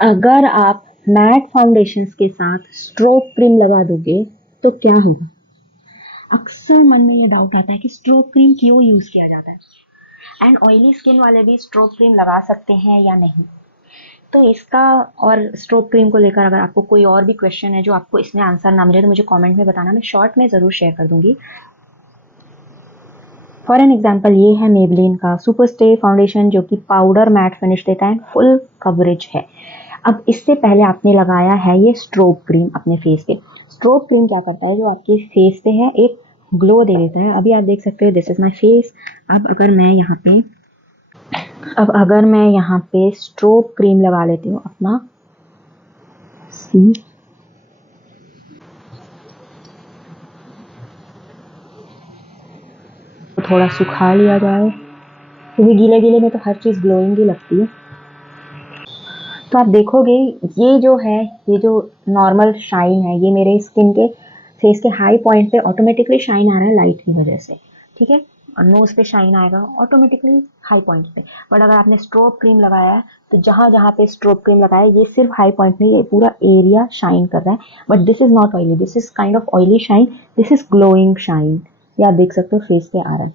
अगर आप mat foundations के साथ स्ट्रोक क्रीम लगा दोगे तो क्या होगा? अक्सर मन में ये डाउट आता है कि स्ट्रोक क्रीम क्यों यूज किया जाता है एंड ऑयली स्किन वाले भी स्ट्रोक क्रीम लगा सकते हैं या नहीं। तो इसका और स्ट्रोक क्रीम को लेकर अगर आपको कोई और भी क्वेश्चन है जो आपको इसमें आंसर ना मिले तो मुझे कमेंट में बताना, मैं शॉर्ट में ज़रूर शेयर कर दूंगी। फॉर एन एग्जांपल ये है मेबलिन का सुपर स्टे फाउंडेशन जो कि पाउडर मैट फिनिश देता है, फुल कवरेज है। अब इससे पहले आपने लगाया है ये स्ट्रोक क्रीम अपने फेस पे। स्ट्रोक क्रीम क्या करता है, जो आपके फेस पे है एक ग्लो दे देता है। अभी आप देख सकते हो दिस इज माई फेस। अब अगर मैं यहाँ पे स्ट्रोक क्रीम लगा लेती हूँ अपना, सी थोड़ा सुखा लिया जाए क्योंकि गीले गीले में तो हर चीज़ ग्लोइंग ही लगती है। तो आप देखोगे ये जो है, ये जो नॉर्मल शाइन है, ये मेरे स्किन के फेस के हाई पॉइंट पे ऑटोमेटिकली शाइन आ रहा है लाइट की वजह से, ठीक है। और नोज पे शाइन आएगा ऑटोमेटिकली हाई पॉइंट पे। बट अगर आपने स्ट्रोब क्रीम लगाया है तो जहां जहां पे स्ट्रोब क्रीम लगाया है ये सिर्फ हाई पॉइंट नहीं, ये पूरा एरिया शाइन कर रहा है। But this is not oily, this is kind of oily shine, this is glowing shine. ये आप देख सकते हो फेस पे आ रहा है,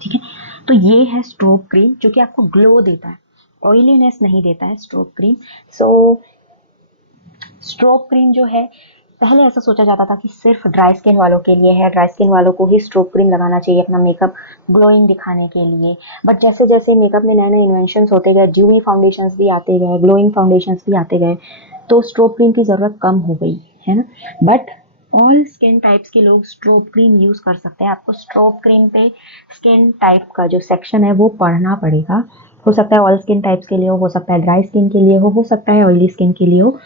ठीक है। तो ये है स्ट्रोब क्रीम जो कि आपको ग्लो देता है, ऑयलीनेस नहीं देता है स्ट्रोब क्रीम। सो स्ट्रोब क्रीम जो है, पहले ऐसा सोचा जाता था कि सिर्फ ड्राई स्किन वालों के लिए है, ड्राई स्किन वालों को ही स्ट्रोब क्रीम लगाना चाहिए अपना मेकअप ग्लोइंग दिखाने के लिए। बट जैसे जैसे मेकअप में नए नए इन्वेंशंस होते गए, ड्यूई फाउंडेशंस भी आते गए, ग्लोइंग फाउंडेशंस भी आते गए, तो स्ट्रोब क्रीम की ज़रूरत कम हो गई है ना। बट ऑल स्किन टाइप्स के लोग स्ट्रोब क्रीम यूज कर सकते हैं। आपको स्ट्रोब क्रीम पे स्किन टाइप का जो सेक्शन है वो पढ़ना पड़ेगा। हो सकता है ऑल स्किन टाइप्स के लिए हो सकता है ड्राई स्किन के लिए हो सकता है ऑयली स्किन के लिए हो।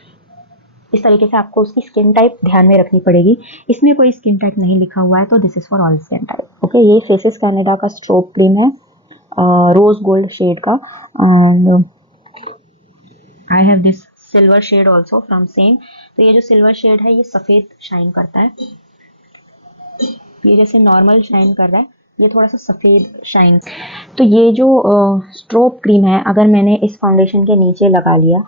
इस तरीके से आपको उसकी स्किन टाइप ध्यान में रखनी पड़ेगी। इसमें कोई स्किन टाइप नहीं लिखा हुआ है, तो this is for all skin type. Okay, ये फेसेस कनाडा का स्ट्रोब क्रीम है, रोज गोल्ड शेड का। And I have this silver shade also from same. तो ये जो सिल्वर शेड है ये सफ़ेद शाइन करता है, ये जैसे नॉर्मल शाइन कर रहा है, ये थोड़ा सा सफ़ेद शाइन। तो ये जो स्ट्रोब क्रीम है अगर मैंने इस फाउंडेशन के नीचे लगा लिया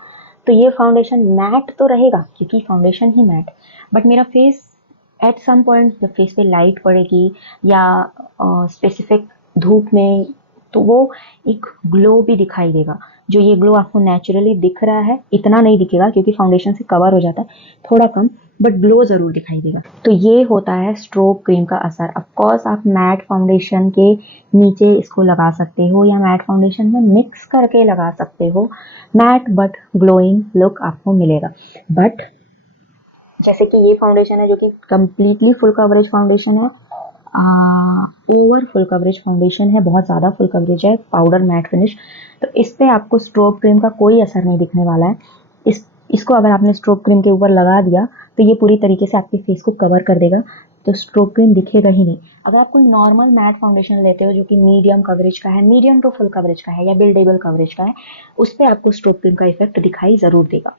तो ये फाउंडेशन मैट तो रहेगा क्योंकि फाउंडेशन ही मैट, बट मेरा फेस एट सम पॉइंट जब फेस पे लाइट पड़ेगी या स्पेसिफिक धूप में, तो वो एक ग्लो भी दिखाई देगा। जो ये ग्लो आपको नेचुरली दिख रहा है इतना नहीं दिखेगा क्योंकि फाउंडेशन से कवर हो जाता है, थोड़ा कम, बट ग्लो ज़रूर दिखाई देगा। तो ये होता है स्ट्रोब क्रीम का असर। ऑफ कोर्स आप मैट फाउंडेशन के नीचे इसको लगा सकते हो या मैट फाउंडेशन में मिक्स करके लगा सकते हो, मैट बट ग्लोइंग लुक आपको मिलेगा। बट जैसे कि ये फाउंडेशन है जो कि कम्प्लीटली फुल कवरेज फाउंडेशन है, ओवर फुल कवरेज फाउंडेशन है, बहुत ज़्यादा फुल कवरेज है, पाउडर मैट फिनिश। तो इस पे आपको स्ट्रोब क्रीम का कोई असर नहीं दिखने वाला है। इसको अगर आपने स्ट्रोब क्रीम के ऊपर लगा दिया तो ये पूरी तरीके से आपके फेस को कवर कर देगा, तो स्ट्रोब क्रीम दिखेगा ही नहीं। अगर आप कोई नॉर्मल मैट फाउंडेशन लेते हो जो कि मीडियम कवरेज का है, मीडियम टू फुल कवरेज का है या बिल्डेबल कवरेज का है, उस पर आपको स्ट्रोब क्रीम का इफेक्ट दिखाई ज़रूर देगा।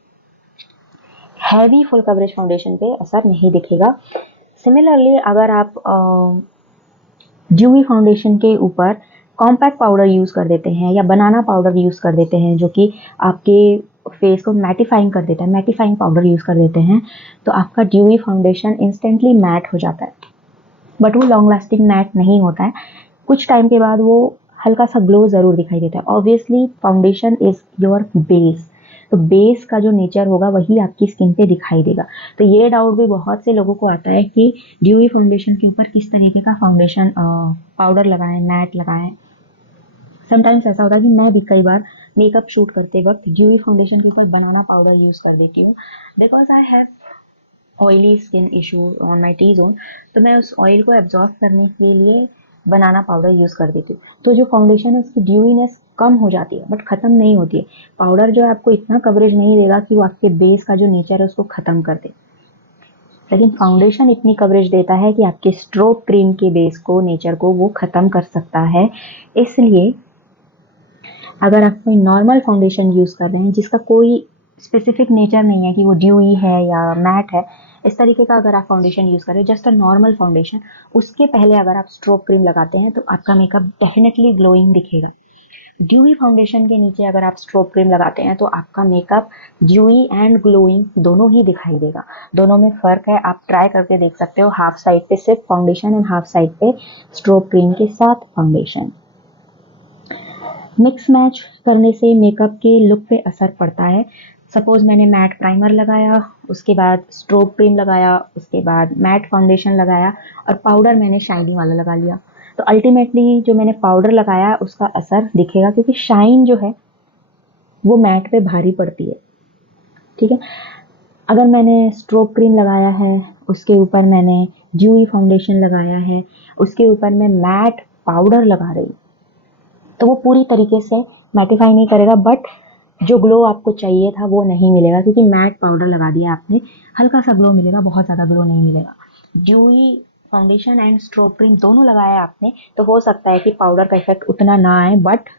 हैवी फुल कवरेज फाउंडेशन पे असर नहीं दिखेगा। सिमिलरली अगर आप ड्यूई फाउंडेशन के ऊपर कॉम्पैक्ट पाउडर यूज़ कर देते हैं या बनाना पाउडर यूज़ कर देते हैं जो कि आपके फेस को मैटिफाइंग कर देता है, मैटिफाइंग पाउडर यूज़ कर देते हैं, तो आपका ड्यूई फाउंडेशन इंस्टेंटली मैट हो जाता है। बट वो लॉन्ग लास्टिंग मैट नहीं होता है, कुछ टाइम के बाद वो हल्का सा ग्लो ज़रूर दिखाई देता है। Obviously foundation is your base, तो बेस का जो नेचर होगा वही आपकी स्किन पे दिखाई देगा। तो ये डाउट भी बहुत से लोगों को आता है कि ड्यूई फाउंडेशन के ऊपर किस तरीके का फाउंडेशन पाउडर लगाएं, मैट लगाएं। समटाइम्स ऐसा होता है कि मैं भी कई बार मेकअप शूट करते वक्त ड्यूई फाउंडेशन के ऊपर बनाना पाउडर यूज़ कर देती हूँ, because I have oily skin issue on my T zone. तो मैं उस ऑयल को एब्जॉर्ब करने के लिए बनाना पाउडर यूज़ कर देती हूँ। तो जो फाउंडेशन है उसकी ड्यूईनेस कम हो जाती है बट ख़त्म नहीं होती है। पाउडर जो है आपको इतना कवरेज नहीं देगा कि वो आपके बेस का जो नेचर है उसको ख़त्म कर दे, लेकिन फाउंडेशन इतनी कवरेज देता है कि आपके स्ट्रोब क्रीम के बेस को, नेचर को वो ख़त्म कर सकता है। इसलिए अगर आप कोई नॉर्मल फाउंडेशन यूज़ कर रहे हैं जिसका कोई स्पेसिफिक नेचर नहीं है कि वो ड्यूई है या मैट है, इस तरीके का अगर आप फाउंडेशन यूज़ कर रहे हैं, जस्ट अ नॉर्मल फाउंडेशन, उसके पहले अगर आप स्ट्रोब क्रीम लगाते हैं तो आपका मेकअप डेफिनेटली ग्लोइंग दिखेगा। ड्यूई फाउंडेशन के नीचे अगर आप स्ट्रोब क्रीम लगाते हैं तो आपका मेकअप ड्यूई एंड ग्लोइंग दोनों ही दिखाई देगा। दोनों में फ़र्क है, आप ट्राई करके देख सकते हो। हाफ साइड पे सिर्फ फाउंडेशन एंड हाफ साइड पे स्ट्रोब क्रीम के साथ फाउंडेशन। मिक्स मैच करने से मेकअप के लुक पे असर पड़ता है। सपोज मैंने मैट प्राइमर लगाया, उसके बाद स्ट्रोब क्रीम लगाया, उसके बाद मैट फाउंडेशन लगाया और पाउडर मैंने शाइनी वाला लगा लिया, तो अल्टीमेटली जो मैंने पाउडर लगाया उसका असर दिखेगा, क्योंकि शाइन जो है वो मैट पे भारी पड़ती है। ठीक है, अगर मैंने स्ट्रोब क्रीम लगाया है, उसके ऊपर मैंने ड्यूई फाउंडेशन लगाया है, उसके ऊपर मैं मैट पाउडर लगा रही, तो वो पूरी तरीके से मैटिफाई नहीं करेगा, बट जो ग्लो आपको चाहिए था वो नहीं मिलेगा, क्योंकि मैट पाउडर लगा दिया आपने। हल्का सा ग्लो मिलेगा, बहुत ज़्यादा ग्लो नहीं मिलेगा। Dewy foundation and strobe cream दोनों लगाया आपने, तो हो सकता है कि पाउडर का इफेक्ट उतना ना आए, बट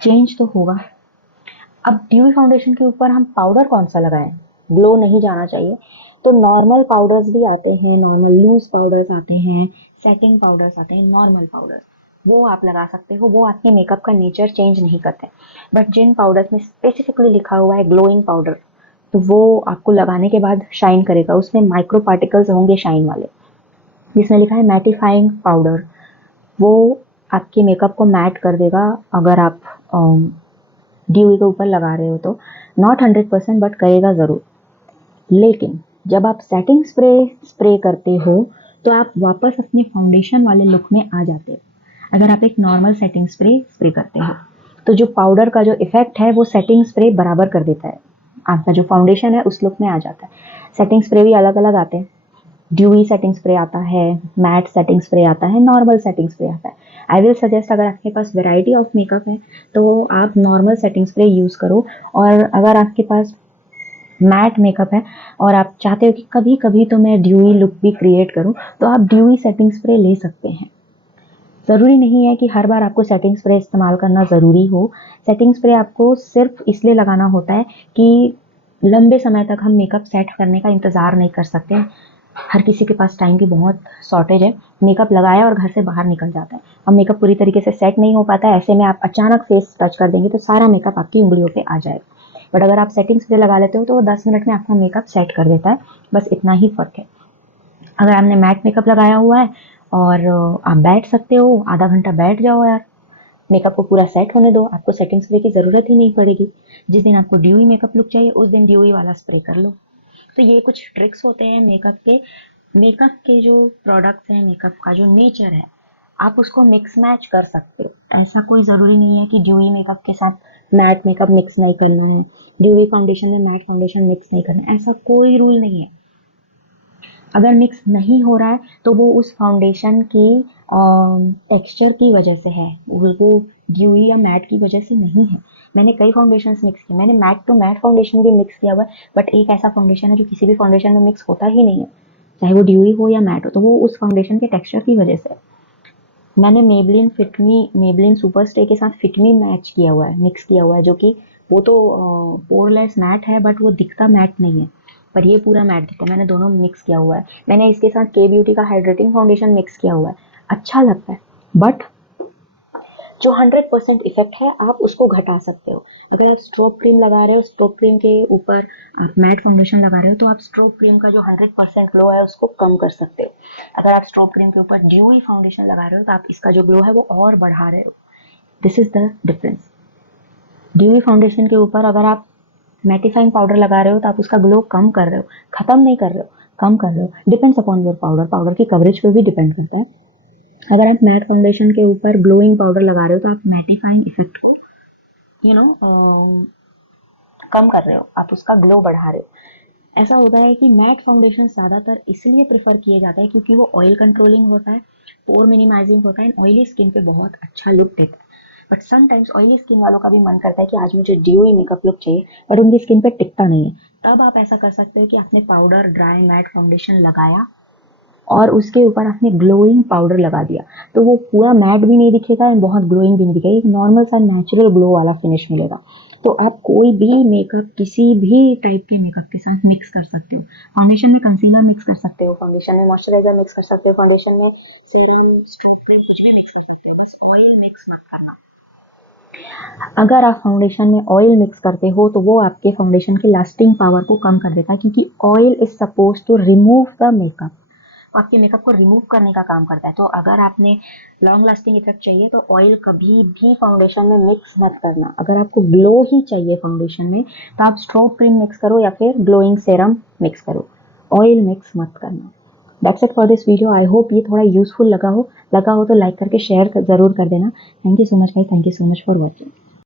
चेंज तो होगा। अब ड्यूई फाउंडेशन के ऊपर हम पाउडर कौन सा लगाएं, ग्लो नहीं जाना चाहिए, तो नॉर्मल पाउडर्स भी आते हैं, नॉर्मल लूज पाउडर्स आते हैं, सेटिंग पाउडर्स आते हैं, नॉर्मल पाउडर्स, वो आप लगा सकते हो। वो आपके मेकअप का नेचर चेंज नहीं करते, बट जिन पाउडर्स में स्पेसिफिकली लिखा हुआ है ग्लोइंग पाउडर, तो वो आपको लगाने के बाद शाइन करेगा। उसमें माइक्रो पार्टिकल्स होंगे शाइन वाले, जिसमें लिखा है मैटिफाइंग पाउडर, वो आपके मेकअप को मैट कर देगा अगर आप ड्यूई के ऊपर लगा रहे हो तो। नॉट 100% बट करेगा ज़रूर। लेकिन जब आप सेटिंग स्प्रे स्प्रे करते हो तो आप वापस अपने फाउंडेशन वाले लुक में आ जाते हो। अगर आप एक नॉर्मल सेटिंग स्प्रे स्प्रे करते हो तो जो पाउडर का जो इफेक्ट है वो सेटिंग स्प्रे बराबर कर देता है, आपका जो फाउंडेशन है उस लुक में आ जाता है। सेटिंग स्प्रे भी अलग अलग आते हैं, ड्यूई सेटिंग स्प्रे आता है, मैट सेटिंग स्प्रे आता है, नॉर्मल सेटिंग स्प्रे आता है। आई विल सजेस्ट, अगर आपके पास वैरायटी ऑफ मेकअप है तो आप नॉर्मल सेटिंग स्प्रे यूज़ करो, और अगर आपके पास मैट मेकअप है और आप चाहते हो कि कभी कभी तो मैं ड्यूई लुक भी क्रिएट करूं, तो आप ड्यूई सेटिंग स्प्रे ले सकते हैं। ज़रूरी नहीं है कि हर बार आपको सेटिंग स्प्रे इस्तेमाल करना ज़रूरी हो। सेटिंग स्प्रे आपको सिर्फ इसलिए लगाना होता है कि लंबे समय तक हम मेकअप सेट करने का इंतज़ार नहीं कर सकते। हर किसी के पास टाइम की बहुत शॉर्टेज है, मेकअप लगाया और घर से बाहर निकल जाता है। अब मेकअप पूरी तरीके से सेट नहीं हो पाता है, ऐसे में आप अचानक फेस टच कर देंगे तो सारा मेकअप आपकी उंगलियों पे आ जाएगा। बट अगर आप सेटिंग स्प्रे लगा लेते हो तो वो 10 मिनट में आपका मेकअप सेट कर देता है, बस इतना ही फ़र्क है। अगर आपने मैट मेकअप लगाया हुआ है और आप बैठ सकते हो, आधा घंटा बैठ जाओ यार, मेकअप को पूरा सेट होने दो, आपको सेटिंग स्प्रे की ज़रूरत ही नहीं पड़ेगी। जिस दिन आपको ड्यूई मेकअप लुक चाहिए उस दिन ड्यूई वाला स्प्रे कर लो। तो ये कुछ ट्रिक्स होते हैं मेकअप के। मेकअप के जो प्रोडक्ट्स हैं, मेकअप का जो नेचर है, आप उसको मिक्स मैच कर सकते हो। ऐसा कोई ज़रूरी नहीं है कि ड्यूई मेकअप के साथ मैट मेकअप मिक्स नहीं करना है, ड्यूई फाउंडेशन में मैट फाउंडेशन मिक्स नहीं करना है, ऐसा कोई रूल नहीं है। अगर मिक्स नहीं हो रहा है तो वो उस फाउंडेशन की टेक्सचर की वजह से है, वो ड्यूई या मैट की वजह से नहीं है। मैंने कई फाउंडेशंस मिक्स किए, मैंने मैट टू मैट फाउंडेशन भी मिक्स किया हुआ है, बट एक ऐसा फाउंडेशन है जो किसी भी फाउंडेशन में मिक्स होता ही नहीं है, चाहे वो ड्यूई हो या मैट हो, तो वो उस फाउंडेशन के टेक्सचर की वजह से। मैंने मेबलिन सुपर स्टे के साथ फिटमी मैच किया हुआ है, मिक्स किया हुआ है, जो कि वो तो पोरलेस मैट है बट वो दिखता मैट नहीं है, पर ये पूरा मैट दिखता है। मैंने दोनों मिक्स किया हुआ है। मैंने इसके साथ के ब्यूटी का हाइड्रेटिंग फाउंडेशन मिक्स किया हुआ है, अच्छा लगता है, बट जो 100% इफेक्ट है आप उसको घटा सकते हो। अगर आप स्ट्रोब क्रीम लगा रहे हो, स्ट्रोब क्रीम के ऊपर आप मैट फाउंडेशन लगा रहे हो, तो आप स्ट्रोब क्रीम का जो 100% ग्लो है उसको कम कर सकते हो। अगर आप स्ट्रोब क्रीम के ऊपर ड्यूई फाउंडेशन लगा रहे हो तो आप इसका जो ग्लो है वो और बढ़ा रहे हो। This is the difference. Dewy foundation के ऊपर अगर आप मैटिफाइंग पाउडर लगा रहे हो तो आप उसका ग्लो कम कर रहे हो, खत्म नहीं कर रहे हो, कम कर रहे हो। Depends upon your powder, powder की कवरेज पे भी डिपेंड करता है। अगर आप मैट फाउंडेशन के ऊपर ग्लोइंग पाउडर लगा रहे हो तो आप मैटिफाइंग इफेक्ट को यू नो कम कर रहे हो, आप उसका ग्लो बढ़ा रहे हो। ऐसा होता है कि मैट फाउंडेशन ज़्यादातर इसलिए प्रेफर किए जाता है क्योंकि वो ऑयल कंट्रोलिंग होता है, पोर मिनिमाइजिंग होता है, एंड ऑयली स्किन पे बहुत अच्छा लुक देता है। बट समटाइम्स ऑयली स्किन वालों का भी मन करता है कि आज मुझे ड्यूई मेकअप लुक चाहिए, बट उनकी स्किन पे टिकता नहीं है। तब आप ऐसा कर सकते हो कि आपने पाउडर ड्राई मैट फाउंडेशन लगाया और उसके ऊपर आपने ग्लोइंग पाउडर लगा दिया, तो वो पूरा मैट भी नहीं दिखेगा और बहुत ग्लोइंग भी नहीं दिखेगा, एक नॉर्मल सा नेचुरल ग्लो वाला फिनिश मिलेगा। तो आप कोई भी मेकअप किसी भी टाइप के मेकअप के साथ मिक्स कर सकते हो। फाउंडेशन में कंसीलर मिक्स कर सकते हो, फाउंडेशन में मॉइस्चराइजर मिक्स कर सकते हो, फाउंडेशन में सीरम, स्ट्रोब क्रीम, कुछ भी मिक्स कर सकते हो, बस ऑयल मिक्स मत करना। अगर आप फाउंडेशन में ऑयल मिक्स करते हो तो वो आपके फाउंडेशन की लास्टिंग पावर को कम कर देता है, क्योंकि oil is suppose to remove the makeup, तो आपके मेकअप को रिमूव करने का काम करता है। तो अगर आपने लॉन्ग लास्टिंग इफेक्ट चाहिए तो ऑयल कभी भी फाउंडेशन में मिक्स मत करना। अगर आपको ग्लो ही चाहिए फाउंडेशन में तो आप स्ट्रोब क्रीम मिक्स करो या फिर ग्लोइंग सेरम मिक्स करो, ऑयल मिक्स मत करना। That's it for this video. I hope ये थोड़ा यूजफुल लगा हो तो लाइक करके शेयर जरूर कर देना। Thank you so much guys, thank you so much for watching.